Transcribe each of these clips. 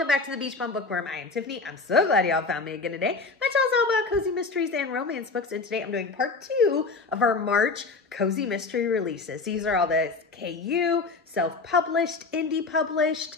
welcome back to the Beach Bum Bookworm. I am Tiffany. I'm so glad y'all found me again today. My channel's all about cozy mysteries and romance books, and today I'm doing part 2 of our March cozy mystery releases. These are all the KU, self-published, indie published.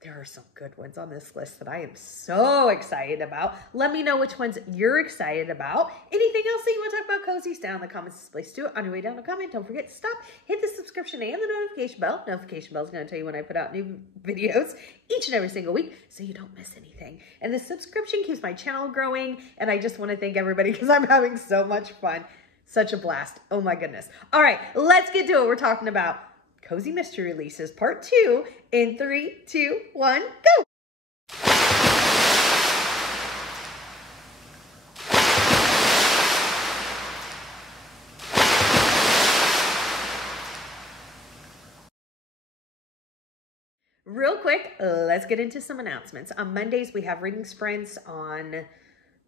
There are some good ones on this list that I am so excited about. Let me know which ones you're excited about. Anything else that you want to talk about cozies, down in the comments is the place to do it. On your way down to comment, don't forget to stop, hit the subscription and the notification bell. Notification bell is going to tell you when I put out new videos each and every single week so you don't miss anything. And the subscription keeps my channel growing, and I just want to thank everybody because I'm having so much fun. Such a blast. Oh my goodness. All right, let's get to it. We're talking about Cozy Mystery Releases Part 2 in 3, 2, 1, go! Real quick, let's get into some announcements. On Mondays, we have reading sprints on, I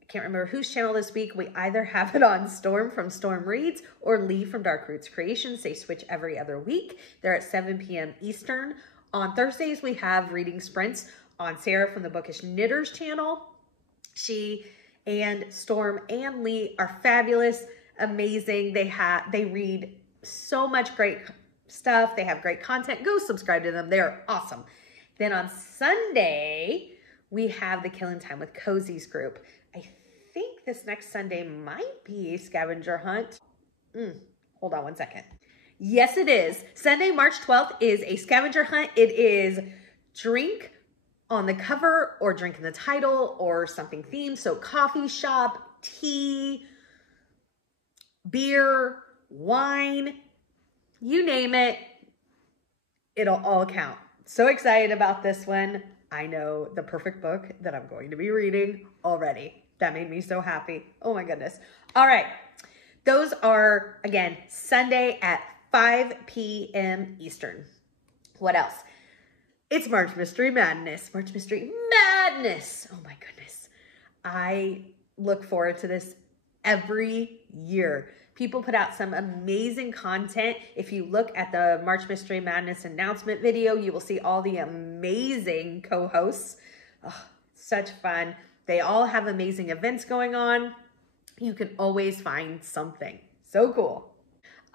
can't remember whose channel this week. We either have it on Storm from Storm Reads or Lee from Dark Roots Creations. They switch every other week. They're at 7 p.m. Eastern. On Thursdays, we have reading sprints on Sarah from the Bookish Knitters channel. She and Storm and Lee are fabulous, amazing. They read so much great stuff. They have great content. Go subscribe to them. They're awesome. Then on Sunday, we have the Killing Time with Cozies group. I think this next Sunday might be a scavenger hunt. Hold on one second. Yes, it is. Sunday, March 12th is a scavenger hunt. It is drink on the cover or drink in the title or something themed. So coffee shop, tea, beer, wine, you name it, it'll all count. So excited about this one. I know the perfect book that I'm going to be reading already. That made me so happy. Oh my goodness. All right. Those are, again, Sunday at 5 p.m. Eastern. What else? It's March Mystery Madness. March Mystery Madness. Oh my goodness. I look forward to this every year. People put out some amazing content. If you look at the March Mystery Madness announcement video, you will see all the amazing co-hosts. Oh, such fun. They all have amazing events going on. You can always find something. So cool.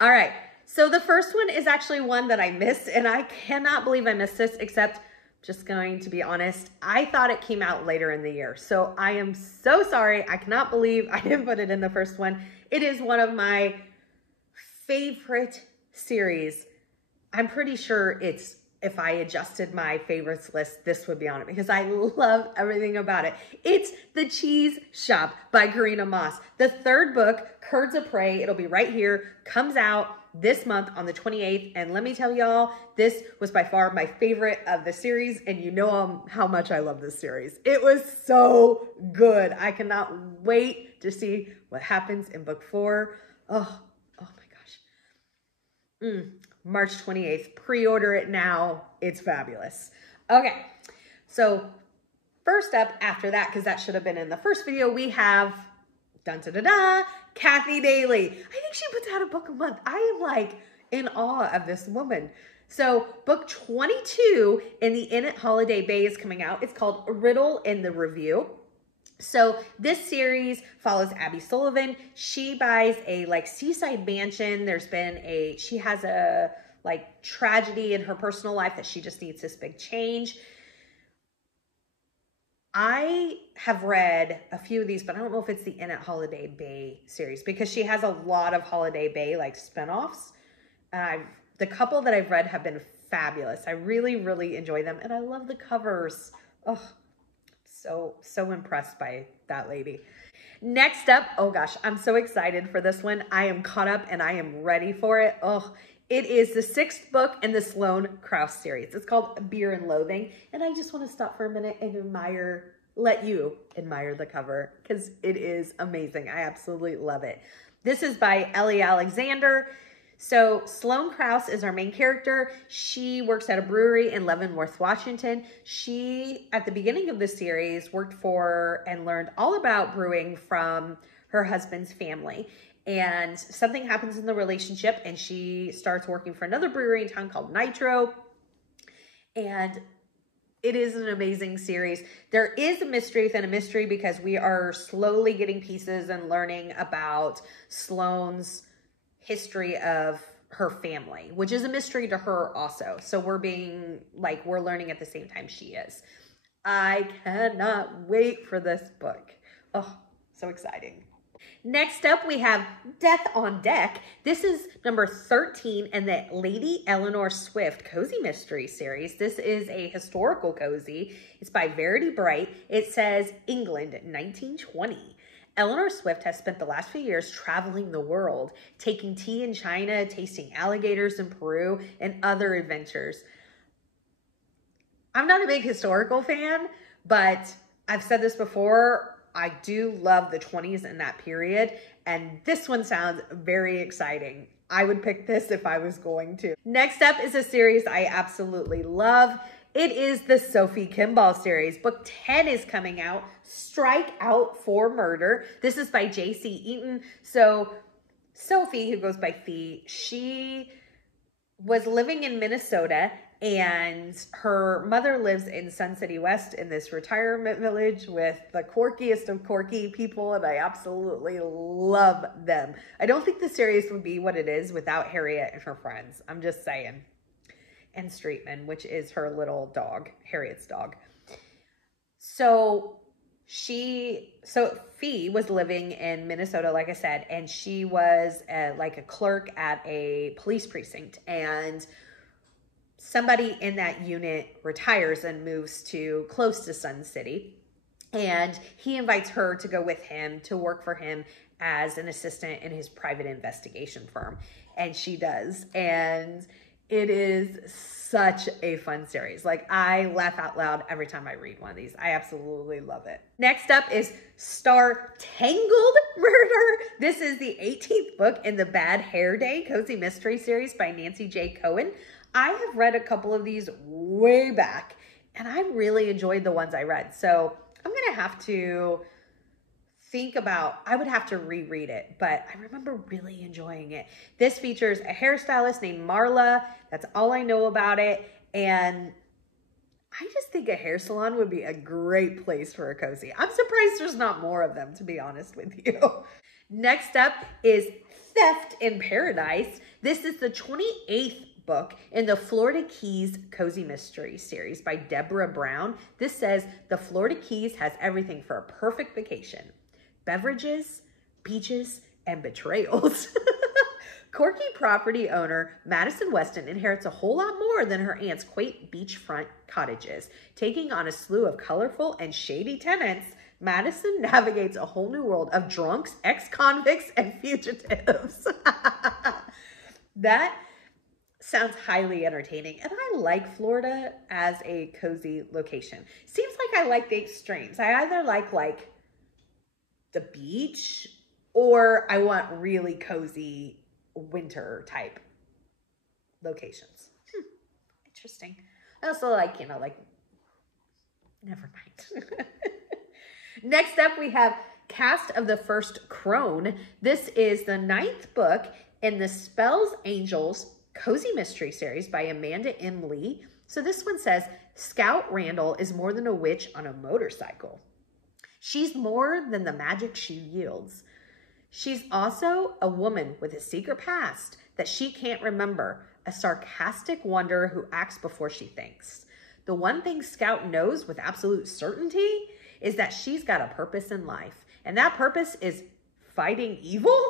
All right. So the first one is actually one that I missed, and I cannot believe I missed this, except just going to be honest, I thought it came out later in the year. So I am so sorry. I cannot believe I didn't put it in the first one. It is one of my favorite series. I'm pretty sure it's, if I adjusted my favorites list, this would be on it because I love everything about it. It's The Cheese Shop by Karina Moss. The third book, Curds of Prey, it'll be right here, comes out this month on the 28th. And let me tell y'all, this was by far my favorite of the series. And you know how much I love this series. It was so good. I cannot wait to see what happens in book 4. Oh my gosh. March 28th. Pre-order it now. It's fabulous. Okay. So first up after that, because that should have been in the first video, we have Kathy Daly. I think she puts out a book a month. I am like in awe of this woman. So book 22 in the Inn at Holiday Bay is coming out. It's called Riddle in the Review. So this series follows Abby Sullivan. She buys a seaside mansion. She has a tragedy in her personal life that she just needs this big change. I have read a few of these, but I don't know if it's the Inn at Holiday Bay series because she has a lot of Holiday Bay spinoffs. The couple that I've read have been fabulous. I really, really enjoy them, and I love the covers. Oh, so impressed by that lady. Next up, oh gosh, I'm so excited for this one. I am caught up and I am ready for it. Oh, it is the 6th book in the Sloan Krause series. It's called Beer and Loathing. And I just want to stop for a minute and let you admire the cover because it is amazing. I absolutely love it. This is by Ellie Alexander. So Sloan Krause is our main character. She works at a brewery in Leavenworth, Washington. She, at the beginning of the series, worked for and learned all about brewing from her husband's family. And something happens in the relationship and she starts working for another brewery in town called Nitro. And It is an amazing series. There is a mystery within a mystery because we are slowly getting pieces and learning about Sloane's history of her family, which is a mystery to her also. So we're being like, we're learning at the same time she is. I cannot wait for this book. Oh, so exciting. Next up, we have Death on Deck. This is number 13 in the Lady Eleanor Swift Cozy Mystery Series. This is a historical cozy. It's by Verity Bright. It says England, 1920. Eleanor Swift has spent the last few years traveling the world, taking tea in China, tasting alligators in Peru, and other adventures. I'm not a big historical fan, but I've said this before, I do love the 20s in that period, and this one sounds very exciting. I would pick this if I was going to. Next up is a series I absolutely love. It is the Sophie Kimball series. Book 10 is coming out, Strike Out for Murder. This is by J.C. Eaton. So Sophie, who goes by Fee, she was living in Minnesota, and her mother lives in Sun City West in this retirement village with the quirkiest of quirky people, and I absolutely love them. I don't think the series would be what it is without Harriet and her friends. I'm just saying. And Streetman, which is her little dog, Harriet's dog. So Fee was living in Minnesota, like I said, and she was like a clerk at a police precinct, and somebody in that unit retires and moves close to Sun City, and he invites her to go with him to work for him as an assistant in his private investigation firm, and she does, and it is such a fun series. Like, I laugh out loud every time I read one of these. I absolutely love it. Next up is Star Tangled Murder. This is the 18th book in the Bad Hair Day Cozy Mystery Series by Nancy J. Cohen. I have read a couple of these way back, and I really enjoyed the ones I read. So I'm going to have to think about, I would have to reread it, but I remember really enjoying it. This features a hairstylist named Marla. That's all I know about it. And I just think a hair salon would be a great place for a cozy. I'm surprised there's not more of them, to be honest with you. Next up is Theft in Paradise. This is the 28th book in the Florida Keys Cozy Mystery Series by Deborah Brown. This says the Florida Keys has everything for a perfect vacation. Beverages, beaches, and betrayals. Quirky property owner Madison Weston inherits a whole lot more than her aunt's quaint beachfront cottages. Taking on a slew of colorful and shady tenants, Madison navigates a whole new world of drunks, ex-convicts, and fugitives. That sounds highly entertaining, and I like Florida as a cozy location. Seems like I like the extremes. I either like the beach, or I want really cozy winter type locations. Interesting. I also like, never mind. Next up, we have Cast of the First Crone. This is the 9th book in the Spells Angels Cozy Mystery Series by Amanda M. Lee. So this one says, Scout Randall is more than a witch on a motorcycle. She's more than the magic she yields. She's also a woman with a secret past that she can't remember, a sarcastic wanderer who acts before she thinks. The one thing Scout knows with absolute certainty is that she's got a purpose in life, and that purpose is fighting evil?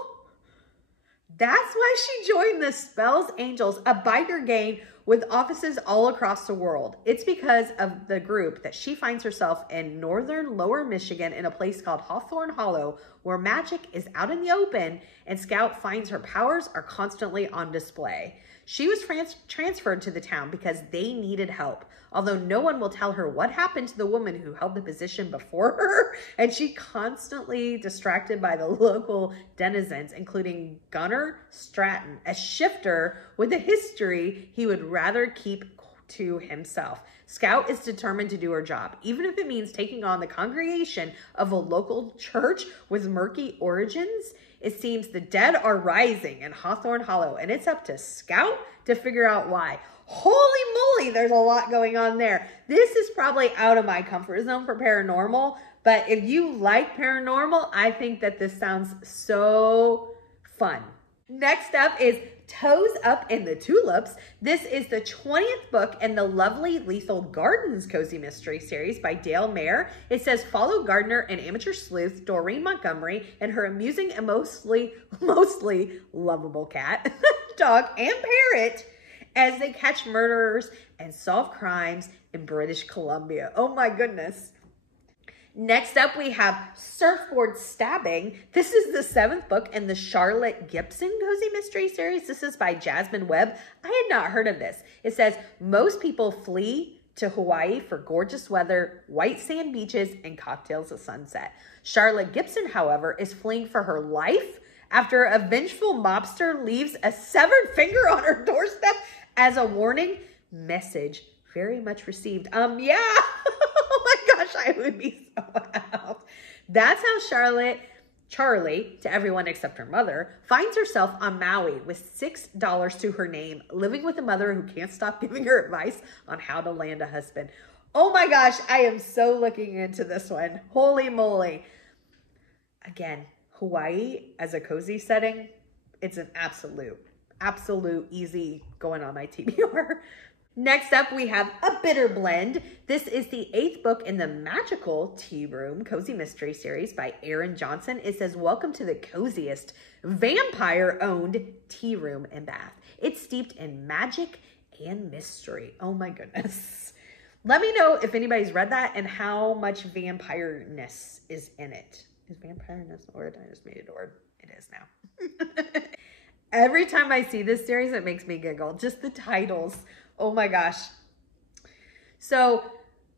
That's why she joined the Spells Angels, a biker gang with offices all across the world. It's because of the group that she finds herself in northern Lower Michigan in a place called Hawthorne Hollow, where magic is out in the open and Scout finds her powers are constantly on display. She was transferred to the town because they needed help, although no one will tell her what happened to the woman who held the position before her, and she constantly distracted by the local denizens, including Gunnar Stratton, a shifter with a history he would rather keep to himself. Scout is determined to do her job, even if it means taking on the congregation of a local church with murky origins. It seems the dead are rising in Hawthorne Hollow, and it's up to Scout to figure out why. Holy moly, there's a lot going on there. This is probably out of my comfort zone for paranormal, but if you like paranormal, I think that this sounds so fun. Next up is Toes Up in the Tulips. This is the 20th book in the Lovely Lethal Gardens Cozy Mystery series by Dale Mayer. It says follow gardener and amateur sleuth Doreen Montgomery and her amusing and mostly lovable cat, dog, and parrot as they catch murderers and solve crimes in British Columbia. Oh my goodness. Next up, we have Surfboard Stabbing. This is the 7th book in the Charlotte Gibson Cozy Mystery series. This is by Jasmine Webb. I had not heard of this. It says, most people flee to Hawaii for gorgeous weather, white sand beaches, and cocktails at sunset. Charlotte Gibson, however, is fleeing for her life after a vengeful mobster leaves a severed finger on her doorstep as a warning. Message very much received. Yeah. Oh my gosh, I would be so out. That's how Charlie, to everyone except her mother, finds herself on Maui with $6 to her name, living with a mother who can't stop giving her advice on how to land a husband. Oh my gosh, I am so looking into this one. Holy moly. Again, Hawaii as a cozy setting, it's an absolute easy going on my TBR. Next up, we have A Bitter Blend. This is the 8th book in the Magical Tea Room Cozy Mystery series by Erin Johnson. It says, welcome to the coziest vampire-owned tea room and bath. It's steeped in magic and mystery. Oh my goodness. Let me know if anybody's read that and how much vampire-ness is in it. Is vampire-ness a word? I just made it a word. It is now. Every time I see this series, it makes me giggle. Just the titles. Oh my gosh. So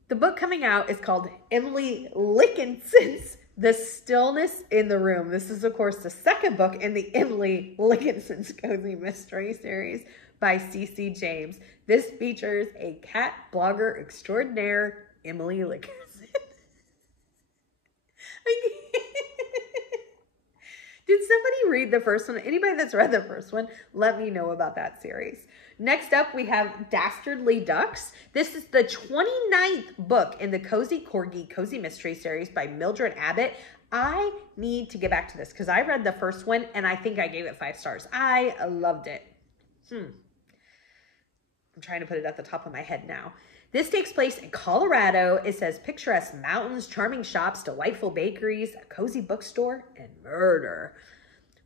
the book coming out is called Emily Lickenson's The Stillness in the Room. This is, of course, the 2nd book in the Emily Lickenson's Cozy Mystery series by C.C. James. This features a cat blogger extraordinaire, Emily Lickenson. Did somebody read the first one? Anybody that's read the first one, let me know about that series. Next up, we have Dastardly Ducks. This is the 29th book in the Cozy Corgi Cozy Mystery series by Mildred Abbott. I need to get back to this because I read the first one and I think I gave it 5 stars. I loved it. I'm trying to put it at the top of my head now. This takes place in Colorado. It says picturesque mountains, charming shops, delightful bakeries, a cozy bookstore, and murder.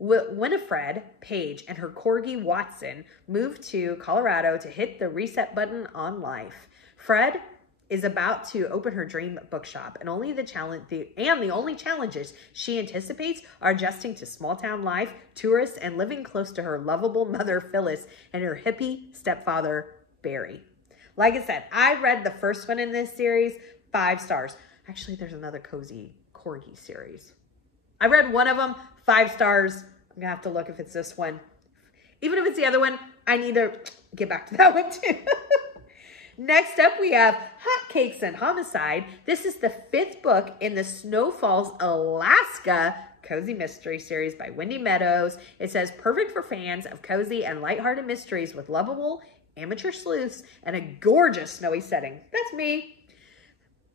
Winifred Page and her corgi Watson moved to Colorado to hit the reset button on life. Fred is about to open her dream bookshop, and the only challenges she anticipates are adjusting to small town life, tourists, and living close to her lovable mother Phyllis and her hippie stepfather Barry. Like I said, I read the first one in this series, 5 stars. Actually, there's another cozy corgi series. I read one of them, 5 stars. I'm gonna have to look if it's this one. Even if it's the other one, I need to get back to that one too. Next up, we have Hot Cakes and Homicide. This is the 5th book in the Snow Falls, Alaska Cozy Mystery series by Wendy Meadows. It says perfect for fans of cozy and lighthearted mysteries with lovable amateur sleuths and a gorgeous snowy setting. That's me.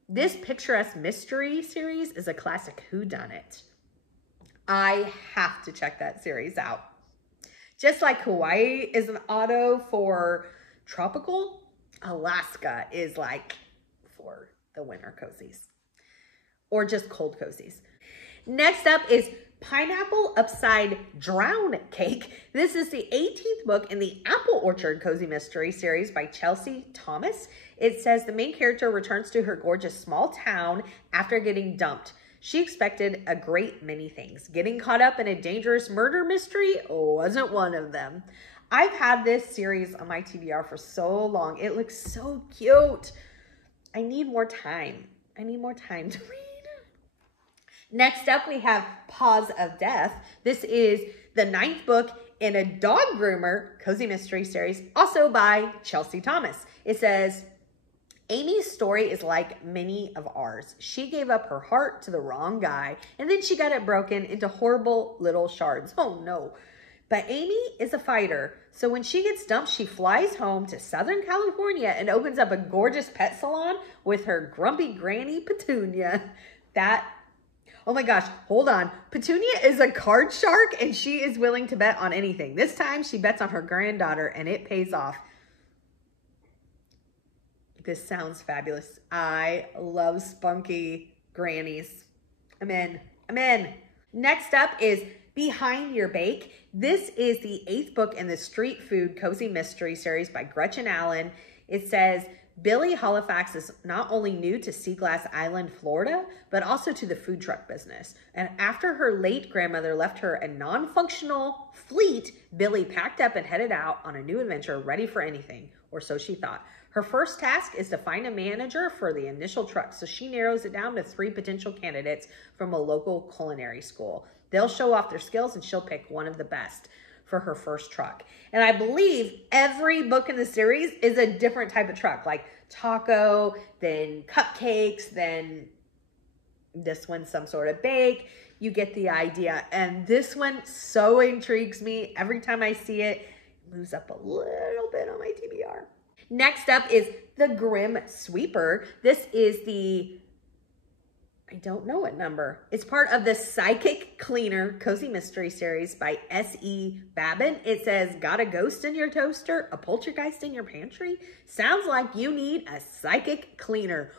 This picturesque mystery series is a classic whodunit. I have to check that series out. Just like Hawaii is an auto for tropical, Alaska is like for the winter cozies or just cold cozies. Next up is Pineapple Upside Drown Cake. This is the 18th book in the Apple Orchard Cozy Mystery series by Chelsea Thomas. It says the main character returns to her gorgeous small town after getting dumped. She expected a great many things. Getting caught up in a dangerous murder mystery wasn't one of them. I've had this series on my TBR for so long. It looks so cute. I need more time. I need more time to read. Next up, we have Paws of Death. This is the 9th book in a dog groomer cozy mystery series, also by Chelsea Thomas. It says, Amy's story is like many of ours. She gave up her heart to the wrong guy, and then she got it broken into horrible little shards. Oh no. But Amy is a fighter, so when she gets dumped, she flies home to Southern California and opens up a gorgeous pet salon with her grumpy granny, Petunia. Oh my gosh, hold on. Petunia is a card shark and she is willing to bet on anything. This time she bets on her granddaughter and it pays off. This sounds fabulous. I love spunky grannies. I'm in. Next up is Behind Your Bake. This is the 8th book in the Street Food Cozy Mystery series by Gretchen Allen. It says, Billie Halifax is not only new to Sea Glass Island, Florida, but also to the food truck business. And after her late grandmother left her a non-functional fleet, Billie packed up and headed out on a new adventure, ready for anything, or so she thought. Her first task is to find a manager for the initial truck, so she narrows it down to 3 potential candidates from a local culinary school. They'll show off their skills and she'll pick one of the best for her first truck. And I believe every book in the series is a different type of truck, like taco, then cupcakes, then this one's some sort of bake. You get the idea. And this one so intrigues me. Every time I see it, it moves up a little bit on my TBR. Next up is The Grim Sweeper. This is the, I don't know what number. It's part of the Psychic Cleaner Cozy Mystery series by S.E. Babin. It says, got a ghost in your toaster? A poltergeist in your pantry? Sounds like you need a psychic cleaner.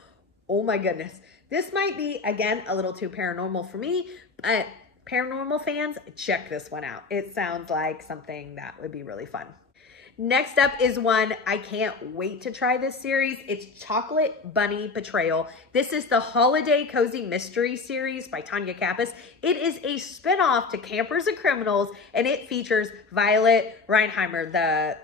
Oh my goodness. This might be, again, a little too paranormal for me, but paranormal fans, check this one out. It sounds like something that would be really fun. Next up is one I can't wait to try this series. It's Chocolate Bunny Betrayal. This is the Holiday Cozy Mystery series by Tanya Kappas. It is a spinoff to Campers and Criminals, and it features Violet Reinheimer, the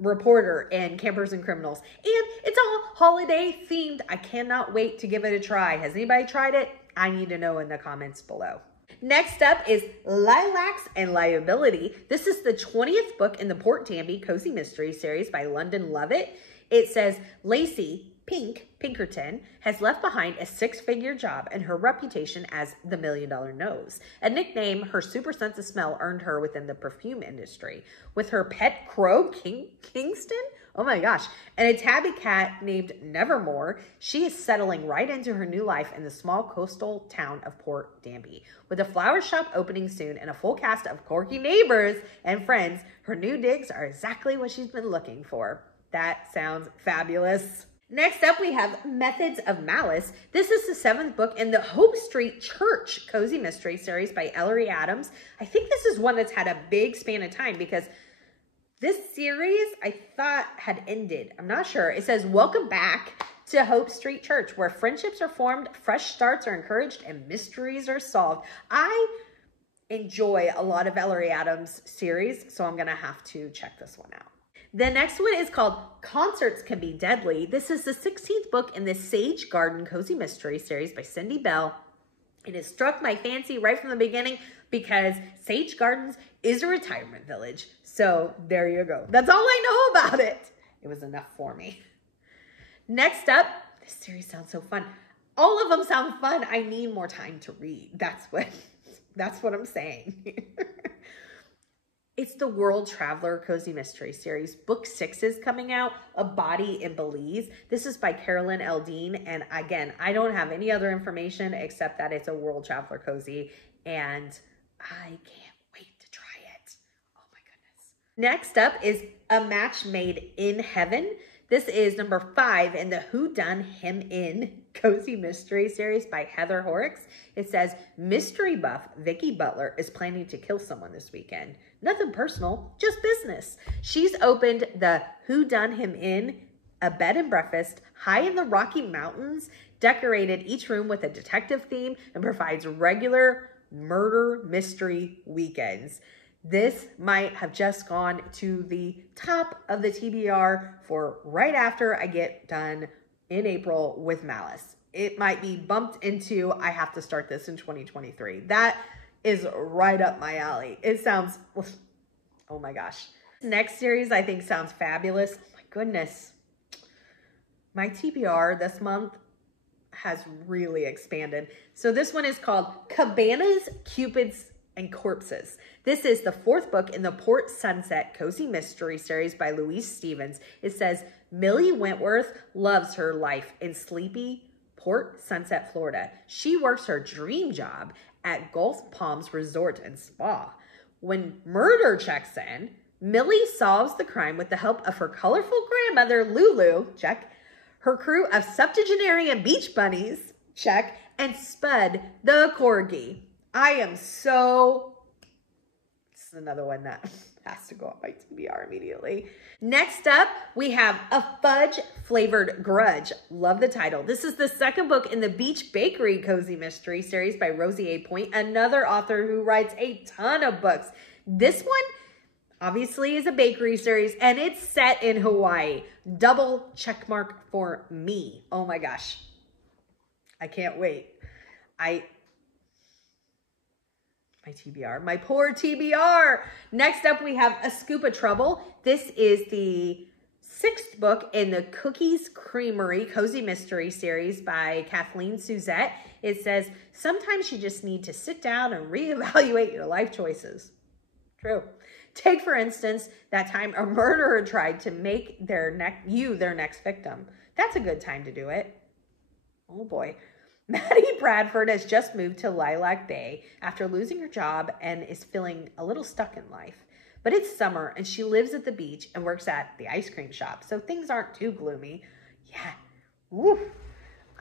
reporter in Campers and Criminals. And it's all holiday themed. I cannot wait to give it a try. Has anybody tried it? I need to know in the comments below. Next up is Lilacs and Liability. This is the 20th book in the Port Danby Cozy Mystery series by London Lovett. It says, Lacey Pinkerton has left behind a 6-figure job and her reputation as the $1 Million Nose, a nickname her super sense of smell earned her within the perfume industry. With her pet crow, Kingston, oh my gosh, and a tabby cat named Nevermore, she is settling right into her new life in the small coastal town of Port Danby. With a flower shop opening soon and a full cast of quirky neighbors and friends, her new digs are exactly what she's been looking for. That sounds fabulous. Next up, we have Methods of Malice. This is the 7th book in the Hope Street Church Cozy Mystery series by Ellery Adams. I think this is one that's had a big span of time because this series I thought had ended. I'm not sure. It says, welcome back to Hope Street Church, where friendships are formed, fresh starts are encouraged, and mysteries are solved. I enjoy a lot of Ellery Adams series, so I'm going to have to check this one out. The next one is called Concerts Can Be Deadly. This is the 16th book in the Sage Garden Cozy Mystery series by Cindy Bell. It has struck my fancy right from the beginning because Sage Gardens is a retirement village. So there you go. That's all I know about it. It was enough for me. Next up, this series sounds so fun. All of them sound fun. I need more time to read. That's what I'm saying. It's the World Traveler Cozy Mystery series. Book 6 is coming out, A Body in Belize. This is by Carolyn L. Dean. And again, I don't have any other information except that it's a World Traveler Cozy. And I can't wait to try it. Oh my goodness. Next up is A Match Made in Heaven. This is number 5 in the Who Done Him In Cozy Mystery series by Heather Horrocks. It says, mystery buff Vicky Butler is planning to kill someone this weekend. Nothing personal, just business. She's opened the Who Done Him In, a bed and breakfast high in the Rocky Mountains, decorated each room with a detective theme, and provides regular murder mystery weekends. This might have just gone to the top of the TBR for right after I get done in April with Malice. It might be bumped into, I have to start this in 2023. That is right up my alley. It sounds, oh my gosh. Next series I think sounds fabulous. Oh my goodness. My TBR this month has really expanded. So this one is called CABANAS, CUPIDS, and corpses. This is the 4th book in the Port Sunset Cozy Mystery series by Louise Stevens. It says, Millie Wentworth loves her life in sleepy Port Sunset, Florida. She works her dream job at Gulf Palms Resort and Spa. When murder checks in, Millie solves the crime with the help of her colorful grandmother, Lulu, check, her crew of septuagenarian beach bunnies, check, and Spud, the corgi. I am so... This is another one that has to go on my TBR immediately. Next up, we have A Fudge-Flavored Grudge. Love the title. This is the 2nd book in the Beach Bakery Cozy Mystery series by Rosie A. Point, another author who writes a ton of books. This one obviously is a bakery series, and it's set in Hawaii. Double check mark for me. Oh my gosh. I can't wait. My TBR, my poor TBR. Next up, we have A Scoop of Trouble. This is the 6th book in the Cookies Creamery Cozy Mystery series by Kathleen Suzette. It says, sometimes you just need to sit down and reevaluate your life choices. True. Take, for instance, that time a murderer tried to make their next victim. That's a good time to do it. Oh boy. Maddie Bradford has just moved to Lilac Bay after losing her job and is feeling a little stuck in life. But it's summer and she lives at the beach and works at the ice cream shop, so things aren't too gloomy. Yeah, woo.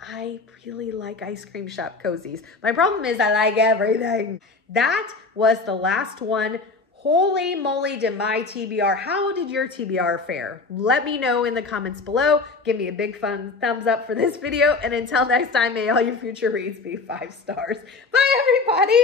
I really like ice cream shop cozies. My problem is I like everything. That was the last one. Holy moly, did my TBR. How did your TBR fare? Let me know in the comments below. Give me a big fun thumbs up for this video. And until next time, may all your future reads be 5 stars. Bye, everybody.